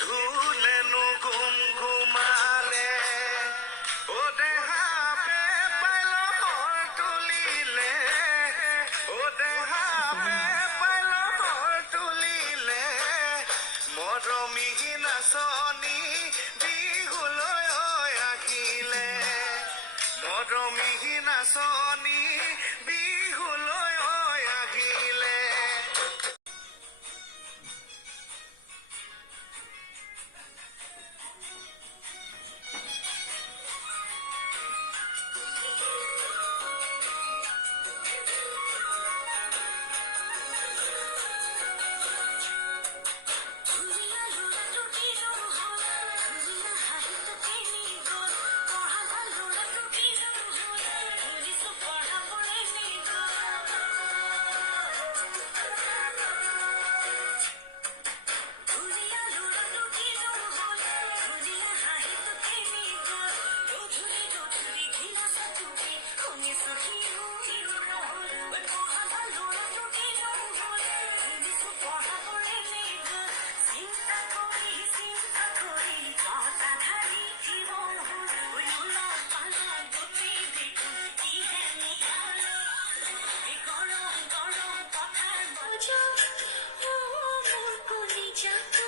ধুলেনো ঘুম ঘুমালে ও দেহাপে পাইল হৰ তুলিলে ও দেহাপে পাইল হৰ তুলিলে মৰমী নাচনী বিহুলৈ আহিলে মৰমী নাচনী বিহুলৈ আহিলে Just